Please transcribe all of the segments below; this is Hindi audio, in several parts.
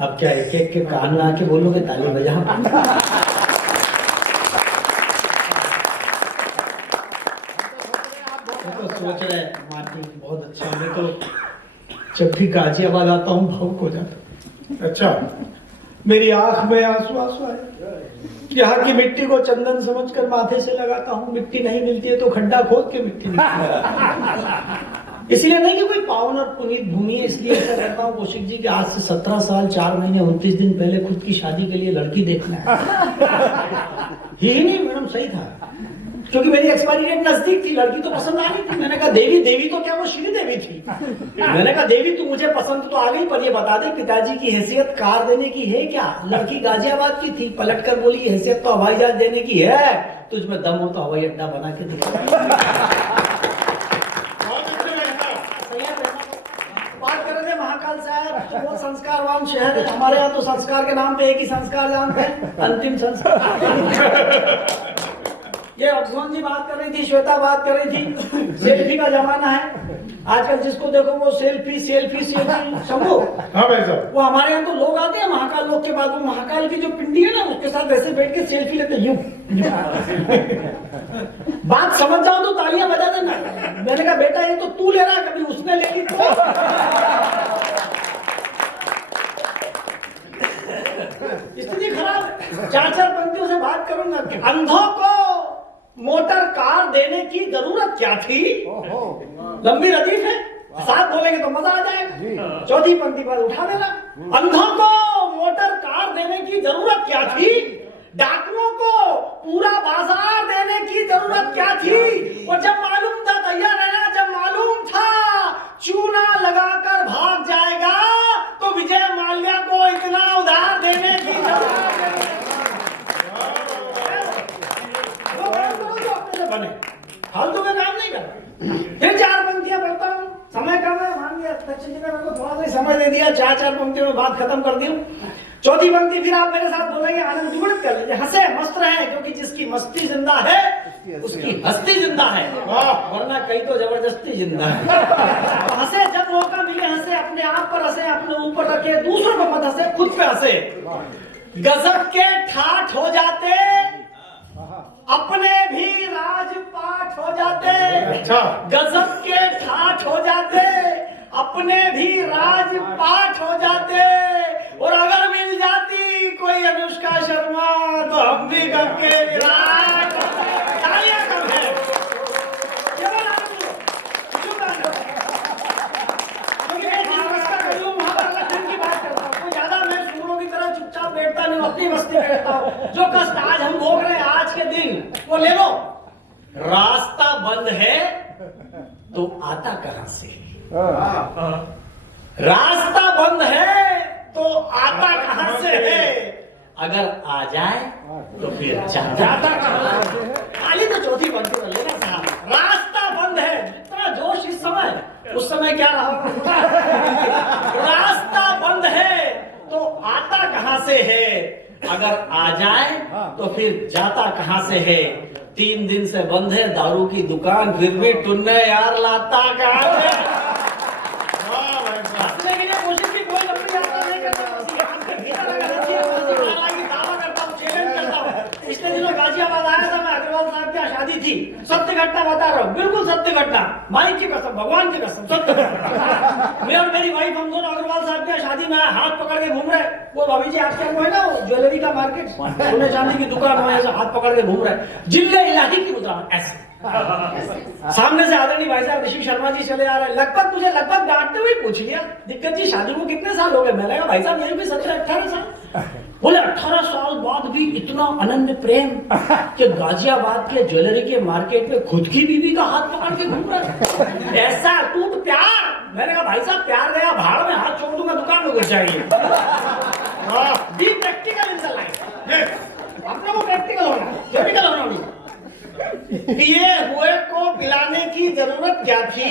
अब क्या एक एक के कान में आके बोलोगे ताली बजाओ? तो सोच रहे मार्टिन बहुत अच्छा, मैं तो जब भी गाजियाबाद आता हूँ भावुक हो जाता हूँ। अच्छा, मेरी आंख में आंसू आंसू आए। यहाँ की मिट्टी को चंदन समझकर माथे से लगाता हूँ, मिट्टी नहीं मिलती है तो खड्डा खोद के मिट्टी निकालता हूं। इसलिए नहीं कि कोई पावन और पुनीत भूमि है, इसलिए ऐसा कहता हूँ कौशिक जी कि आज से 17 साल 4 महीने 29 दिन पहले खुद की शादी के लिए लड़की देखना है। यही नहीं मैडम, सही था, क्योंकि मेरी एक्सपायरी डेट नजदीक थी, लड़की तो पसंद आ गई थी। मैंने कहा देवी, देवी तो क्या वो श्री देवी थी। मैंने कहा देवी तू मुझे पसंद तो आ गई, पर ये बता दे पिताजी की हैसियत कार देने की है क्या? लड़की गाजियाबाद की थी, पलट कर बोली हैसियत तो हवाई जहाज देने की है, तुझ में दम हो तो हवाई अड्डा बना के दिखा। बात कर रहे थे महाकाल साहब, तो बहुत संस्कारवान शहर है। हमारे यहाँ तो संस्कार के नाम पे एक ही संस्कार जानते हैं, अंतिम संस्कार। ये अफजोन जी बात कर रही थी, श्वेता बात कर रही थी, सेल्फी का जमाना है आजकल, जिसको देखो वो सेल्फी सेल्फी सेल्फी। शंभू, हाँ भाई साहब, वो हमारे यहाँ तो लोग आते हैं महाकाल लोग के बाद, वो महाकाल की जो पिंडी है ना उसके साथ ऐसे बैठ के सेल्फी लेते यूं। बात समझ जाओ तो तालियां बजा देना। मैंने कहा बेटा ये तो तू ले रहा है, कभी उसने ले ली तो। स्थिति खराब है। 4-4 पंक्तियों से बात करूंगा कि अंधों को मोटर कार देने की जरूरत क्या थी? लंबी रदीफ है, साथ बोलेंगे तो मजा आ जाएगा। चौथी पंक्ति पर उठा देना। अंधों को मोटर कार देने की जरूरत क्या थी? डाकुओं को पूरा बाजार देने की जरूरत क्या थी? और जब मालूम था तैयार रहना, जब मालूम था चूना लगाकर भाग जाएगा तो विजय माल्या को इतना उधार देने की जरूरत बने। फालतू का काम नहीं कर। फिर 4 पंक्तियां पढ़ता हूँ, समय कम है, मान लिया अध्यक्ष जी ने मेरे को थोड़ा सा समय दे दिया, 4-4 पंक्तियों में बात खत्म कर दी हूँ। चौथी पंक्ति फिर आप मेरे साथ बोलेंगे, आनंद दुगुणित कर लीजिए, हंसे मस्त रहे, क्योंकि जिसकी मस्ती जिंदा है उसकी हस्ती जिंदा है, वरना कहीं तो जबरदस्ती जिंदा है। हंसे जब मौका मिले, हंसे, अपने आप पर हंसे, अपने ऊपर रखे, दूसरों को मत हंसे, खुद पे हंसे। गजब के ठाठ हो जाते, अपने भी राजपाट हो जाते। अच्छा, गजब के ठाठ हो जाते, अपने भी राजपाट हो जाते। और अगर मिल जाती कोई अनुष्का शर्मा तो हम भी गम के विराट। तालियां कम है, चुपचाप बैठता नहीं, अपनी मस्ती करता हूँ। जो कष्ट आज हम भोग रहे हैं आज के दिन, वो ले लो। रास्ता बंद है तो आता कहां से? रास्ता बंद है तो आता कहां से है? अगर आ जाए तो फिर जाता कहां से? खाली तो चौथी पंक्ति में लेना साहब। रास्ता बंद है, इतना जोश इस समय, उस समय क्या रहा? रास्ता बंद है तो आता कहां से है? अगर आ जाए तो फिर जाता कहां से है? 3 दिन से बंद है दारू की दुकान, फिर भी टुन्ने यार लाता कहां से? हंसने के लिए कोशिश की, कोई लंबी यात्रा नहीं करता, दावा करता हूँ, चैलेंज करता हूँ। पिछले दिनों गाजियाबाद आया था मैं, अग्रवाल साहब की शादी थी, सत्य घटना बता रहा हूँ, बिल्कुल सत्य घटना, मालिक की कसम, भगवान की कसम, सत्य घटना। मैं और मेरी वाइफ, हम दोनों अग्रवाल साहब की शादी में हाथ पकड़ के घूम रहे। वो भाभी जी आपके वो है ना वो ज्वेलरी का मार्केट, सोने चांदी की दुकान में ऐसे हाथ पकड़ के घूम रहे, जिले इलाही की मुद्रा ऐसे। सामने से आदरणीय भाई साहब ऋषि शर्मा जी चले आ रहे हैं। लगभग मुझे डांटते हुए पूछ लिया, दिक्कत जी शादी को कितने साल हो गए? मैंने कहा भाई साहब यही भी 17-18 साल। बोले 18 साल बाद भी इतना अनन्य प्रेम कि गाजियाबाद के ज्वेलरी के मार्केट में खुद की बीवी का हाथ पकड़ के घूम रहा है, ऐसा टूट प्यार। मैंने कहा भाई साहब प्यार गया भाड़ में, हाथ छोड़ दूंगा दुकान में घुस जाएगी। Be practical in the life, अपने को प्रैक्टिकल होना, केमिकल होना नहीं। पिए हुए को पिलाने की जरूरत क्या थी?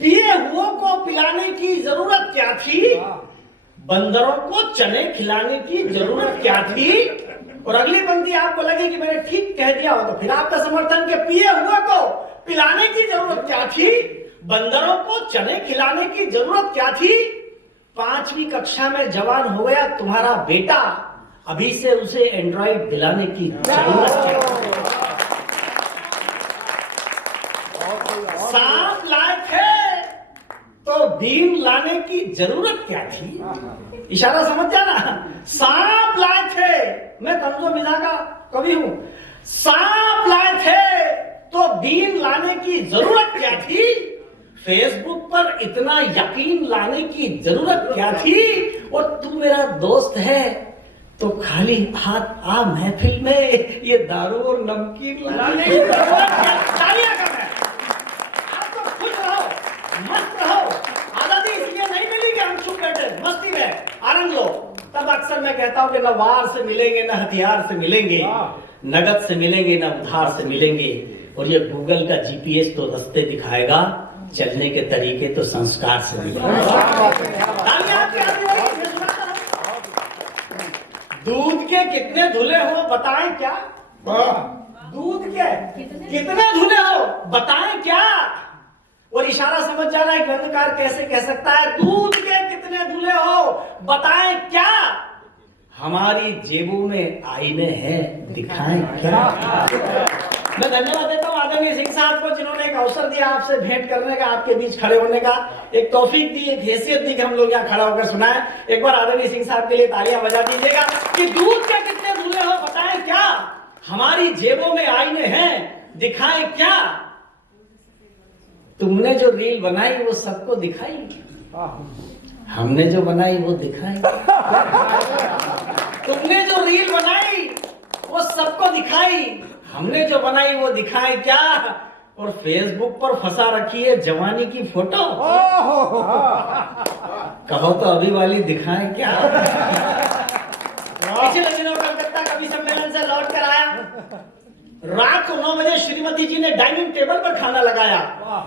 पिए हुए को पिलाने की जरूरत क्या थी? बंदरों को चने खिलाने की जरूरत क्या थी? और अगली पंक्ति आपको लगे कि मैंने ठीक कह दिया हो तो फिर आपका समर्थन के पिए हुए को पिलाने की जरूरत क्या थी? बंदरों को चने खिलाने की जरूरत क्या थी? 5वीं कक्षा में जवान हो गया तुम्हारा बेटा, अभी से उसे एंड्रॉइड दिलाने की जरूरत है। सांप लाए थे तो बीन लाने की जरूरत क्या थी? इशारा समझ जाना। सांप लाए थे, मैं कमजोर मिजाज का कवि हूं, सांप लाए थे तो बीन लाने की जरूरत क्या थी? फेसबुक पर इतना यकीन लाने की जरूरत क्या थी? और तू मेरा दोस्त है तो खाली हाथ आ महफिल में ये दारू और नमकीन लाने की जरूरत क्या? तालियां कर रहे हैं। आप तो खुश रहो, मस्त रहो। आजादी इसलिए नहीं मिली कि हम चुप बैठे, मस्ती में आनंद लो। तब अक्सर मैं कहता हूं कि न वार से मिलेंगे, न हथियार से मिलेंगे, नगद से मिलेंगे, न उधार से मिलेंगे। और ये गूगल का जीपीएस तो रास्ते दिखाएगा, चलने के तरीके तो संस्कार से मिलेंगे। दूध के कितने धुले हो बताएं क्या? दूध के कितने धुले हो बताएं क्या? और इशारा समझ जाना है ग्रंथकार कैसे कह सकता है, दूध के कितने धुले हो बताएं क्या? हमारी जेबों में आईने हैं, दिखाएं क्या? मैं धन्यवाद देता हूं आदरणीय सिंह साहब को, जिन्होंने एक अवसर दिया आपसे भेंट करने का, आपके बीच खड़े होने का, एक तौफीक दी, एक हैसियत दी कि हम लोग यहाँ खड़ा होकर सुनाए। एक बार आदरणीय सिंह साहब के लिए तालियां बजा दीजिएगा कि दूध के कितने धुले हो बताएं क्या? हमारी जेबों में आईने हैं, दिखाएं क्या? तुमने जो रील बनाई वो सबको दिखाई, हमने जो बनाई वो दिखाई। तुमने जो रील बनाई वो सबको दिखाई, हमने जो बनाई वो दिखाए क्या? और फेसबुक पर फंसा रखी है जवानी की फोटो, कहो तो अभी वाली दिखाए क्या? पिछले दिनों कलकत्ता कवि सम्मेलन से लौट कर आया, रात को 9 बजे श्रीमती जी ने डाइनिंग टेबल पर खाना लगाया।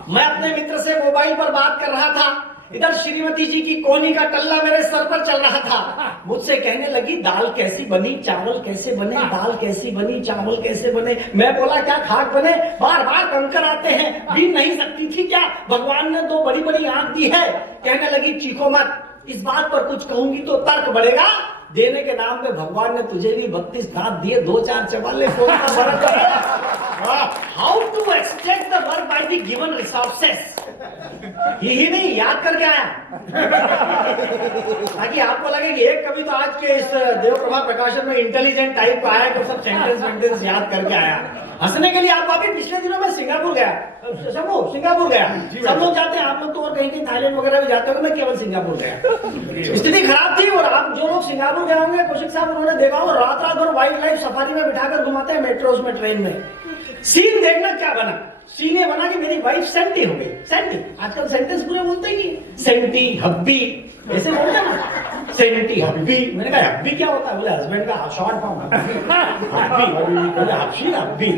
मैं अपने मित्र से मोबाइल पर बात कर रहा था, इधर श्रीमती जी की कोनी का टल्ला मेरे सर पर चल रहा था। मुझसे कहने लगी, दाल कैसी बनी, चावल कैसे बने, दाल कैसी बनी, चावल कैसे बने। मैं बोला, क्या खाक बने, बार बार कंकर आते हैं, बीन नहीं सकती थी क्या? भगवान ने 2 बड़ी बड़ी आंख दी है। कहने लगी, चीखो मत, इस बात पर कुछ कहूंगी तो तर्क बढ़ेगा। देने के नाम पे भगवान ने तुझे भी 32 दांत दिए, 2-4 चवाले how to extract the work by the given resources, यही नहीं याद करके आया ताकि आपको लगे कि एक कवि तो आज के इस देवप्रभा प्रकाशन में इंटेलिजेंट टाइप का आया कि सब सेंटेंस याद करके आया। हंसने के लिए आपको, अभी पिछले दिनों में सिंगापुर गया, सिंगापुर गया, सब लोग जाते हैं, आप लोग तो और कहीं थाईलैंड वगैरह भी जाते हो, मैं केवल सिंगापुर गया। स्थिति खराब थी और आप जो लोग सिंगापुर गए होंगे, कौशिक साहब उन्होंने देखा हो, रात भर वाइल्ड लाइफ सफारी में बिठाकर घुमाते हैं, मेट्रोस में, ट्रेन में। सीन देखना क्या बना, सीन ये बना कि मेरी वाइफ सेंटी हो गई। सेंटी, आजकल सेंटेंस पूरे बोलते हैं कि सेंटी, हब्बी, ऐसे बोलते हैं ना, सेंटी, हब्बी। मैंने कहा हब्बी क्या होता है? बोले हस्बैंड का शॉर्ट फॉर्म, हब्बी।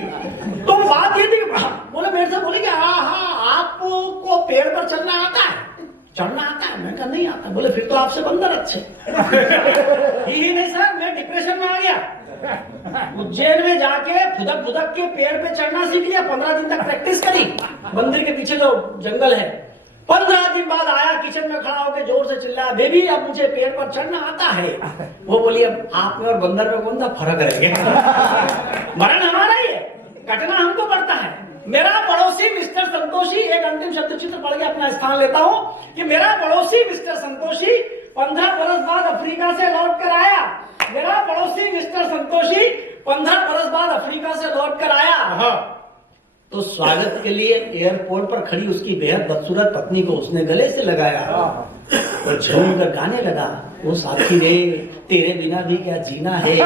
तो बात ये थी, बोले मेरे से, बोले कि हाँ आपको पेड़ पर चलना आता है, चढ़ना आता है? मैंने कहा नहीं आता। बोले फिर तो आपसे बंदर अच्छे। ही नहीं सर, मैं डिप्रेशन में आ गया, उज्जैन में जाके फुदक के पेड़ पे चढ़ना सीख लिया, 15 दिन तक प्रैक्टिस करी, मंदिर के पीछे जो जंगल है। 15 दिन बाद आया, किचन में खड़ा होकर जोर से चिल्लाया, बेबी अब मुझे पेड़ पर चढ़ना आता है। वो बोली, अब आप में और बंदर में कौन सा फर्क रहेगा? मरण हमारा ही है, कटना हमको पड़ता है। मेरा पड़ोसी मिस्टर संतोषी, एक अंतिम शब्द चित्र पढ़ के अपना स्थान लेता हूं कि मेरा पड़ोसी मिस्टर संतोषी 15 बरस बाद अफ्रीका से लौट कर आया। मेरा पड़ोसी मिस्टर संतोषी 15 बरस बाद अफ्रीका से लौट कर आया। तो स्वागत के लिए एयरपोर्ट पर खड़ी उसकी बेहद बदसूरत पत्नी को उसने गले से लगाया और झूम कर गाने लगा, वो साथी रे तेरे बिना भी क्या जीना है,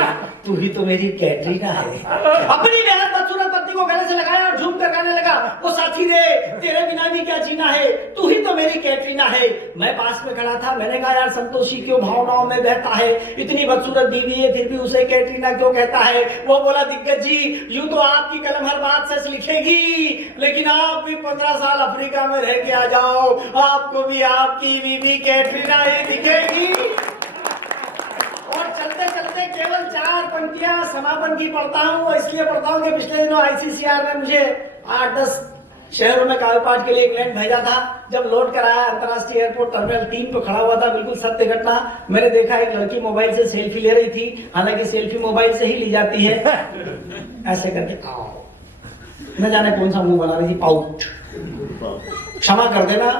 तू ही तो मेरी कैटरीना है। अपनी बेहद बदसूरत पत्नी को गले से लगाया और झूम कर गाने लगा, वो साथी रे तेरे बिना भी क्या जीना है, तू ही तो मेरी कैटरीना है। मैं पास में खड़ा था, मैंने कहा, यार संतोषी क्यों भावनाओं में बहता है, इतनी बदसूरत बीवी है फिर भी उसे कैटरीना क्यों कहता है? वो बोला, दिग्गज जी यूं तो आपकी कलम हर बात सच लिखेगी, लेकिन आप भी 15 साल अफ्रीका में रह के आ जाओ, आपको भी आपकी बीवी कैटरीना ही दिखेगी। और चलते चलते केवल 4 पंक्तियां समापन की पढ़ता हूं, इसलिए पढ़ता हूं कि पिछले दिनों आईसीसीआर ने मुझे 8-10 शहरों में काव्य पाठ के लिए इंग्लैंड भेजा था। जब लोड कराया अंतर्राष्ट्रीय एयरपोर्ट टर्मिनल 3 पे खड़ा हुआ था, बिल्कुल सत्य घटना। मैंने देखा एक लड़की मोबाइल से सेल्फी ले रही थी, हालांकि सेल्फी मोबाइल से ही ली जाती है, ऐसे करके आओ, न जाने कौन सा मुंह बना रही थी, पाउट। क्षमा कर देना,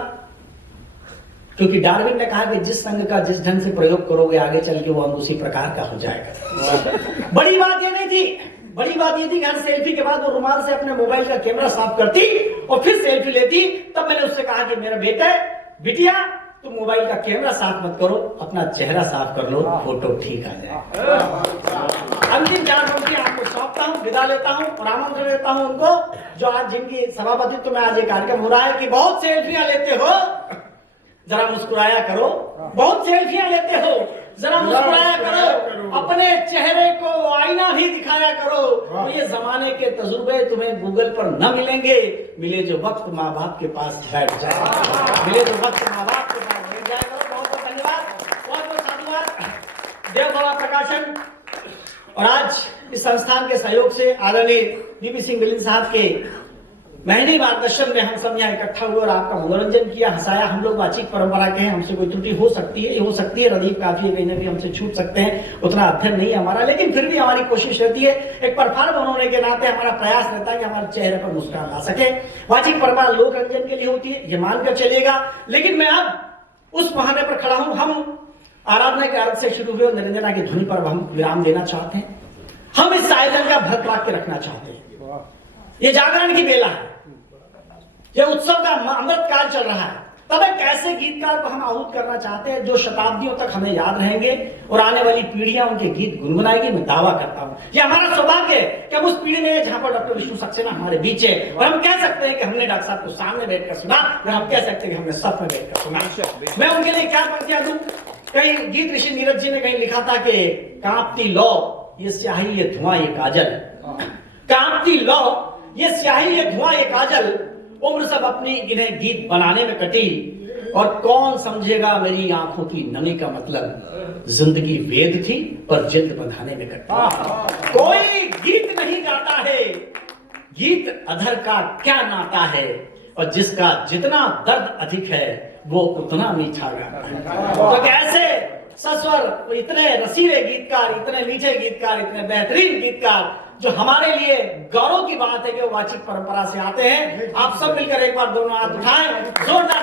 क्योंकि डार्विन ने कहा कि जिस संग का जिस ढंग से प्रयोग करोगे आगे चल के वो अंग उसी प्रकार का हो जाएगा। बड़ी बात ये नहीं थी, बड़ी बात ये थी कि हर सेल्फी के बाद वो रुमाल से अपने मोबाइल का कैमरा साफ करती और फिर सेल्फी लेती। तब मैंने उससे कहा कि मेरा बेटा, बिटिया, तुम मोबाइल का कैमरा साफ मत करो, अपना चेहरा साफ कर लो, फोटो ठीक आ जाए। अंतिम 4 पंक्तियां आपको सौंपता हूं, विदा लेता हूं और आमंत्रण देता हूं उनको जो आज जिनकी सभापतित्व में आज ये कार्यक्रम हो रहा है कि बहुत सेल्फियां लेते हो, जरा मुस्कुराया करो। बहुत सेल्फियां लेते हो, जरा मुस्कुराया करो, अपने चेहरे को आईना भी दिखाया करो। तो ये जमाने के तजुर्बे तुम्हें गूगल पर न मिलेंगे, मिले जो वक्त माँ बाप के पास बैठ जाए, मिले जो वक्त माँ बाप के पास बैठ जाए। बहुत बहुत धन्यवाद, बहुत बहुत साधुवाद। देवगौड़ा प्रकाशन और आज इस संस्थान के सहयोग से आदरणीय बीपी सिंह बिलिन साहब के महीने मार्गदर्शन में हम सब यहाँ इकट्ठा हुए और आपका मनोरंजन किया, हंसाया। हम लोग वाचिक परंपरा के हैं, हमसे कोई त्रुटि हो सकती है, रदीफ काफी है, कहीं ना कहीं हमसे छूट सकते हैं, उतना अध्ययन नहीं है हमारा, लेकिन फिर भी हमारी कोशिश रहती है, एक परफॉर्मर होने के नाते हमारा प्रयास रहता है कि हमारे चेहरे पर मुस्कान आ सके। वाचिक परंपरा लोक रंजन के लिए होती है, ये मानकर चलिएगा। लेकिन मैं अब उस बहाने पर खड़ा हूं, हम आराधना के अर्थ से शुरू हुए और निरंजना की ध्वनि पर हम विराम देना चाहते हैं। हम इस आयोजन का भरत वाक्य रखना चाहते हैं। ये जागरण की बेला है, यह उत्सव का अमृत काल चल रहा है, तब एक ऐसे गीतकार को हम आहूत करना चाहते हैं जो शताब्दियों तक हमें याद रहेंगे और आने वाली पीढ़ियां उनके गीत गुनगुनाएगी। मैं दावा करता हूं, यह हमारा सौभाग्य है कि हम उस पीढ़ी में जहां पर डॉक्टर विष्णु सक्सेना हमारे बीच है और हम कह सकते हैं कि हमने डॉक्टर साहब को सामने बैठकर सुना और हम कह सकते हैं कि हमने सप में बैठकर सुना। मैं उनके लिए क्या पंक्तियां दूं? कहीं गीत ऋषि नीरज जी ने कहीं लिखा था कि कांपती लौ ये स्याही ये धुआं ये काजल, कांपती लौ ये स्याही ये धुआं ये काजल, उम्र सब अपनी इन्हें गीत बनाने में कटी और कौन समझेगा मेरी आंखों की नमी का मतलब। जिंदगी वेद थी पर जिद बंधाने में कटी। कोई गीत नहीं गाता है, गीत अधर का क्या नाता है, और जिसका जितना दर्द अधिक है वो उतना मीठा गाता है। तो कैसे सस्वर इतने रसीले गीतकार, इतने मीठे गीतकार, इतने बेहतरीन गीतकार जो हमारे लिए गौरव की बात है कि वो वाचिक परंपरा से आते हैं। आप सब मिलकर एक बार दोनों हाथ उठाएं, जोरदार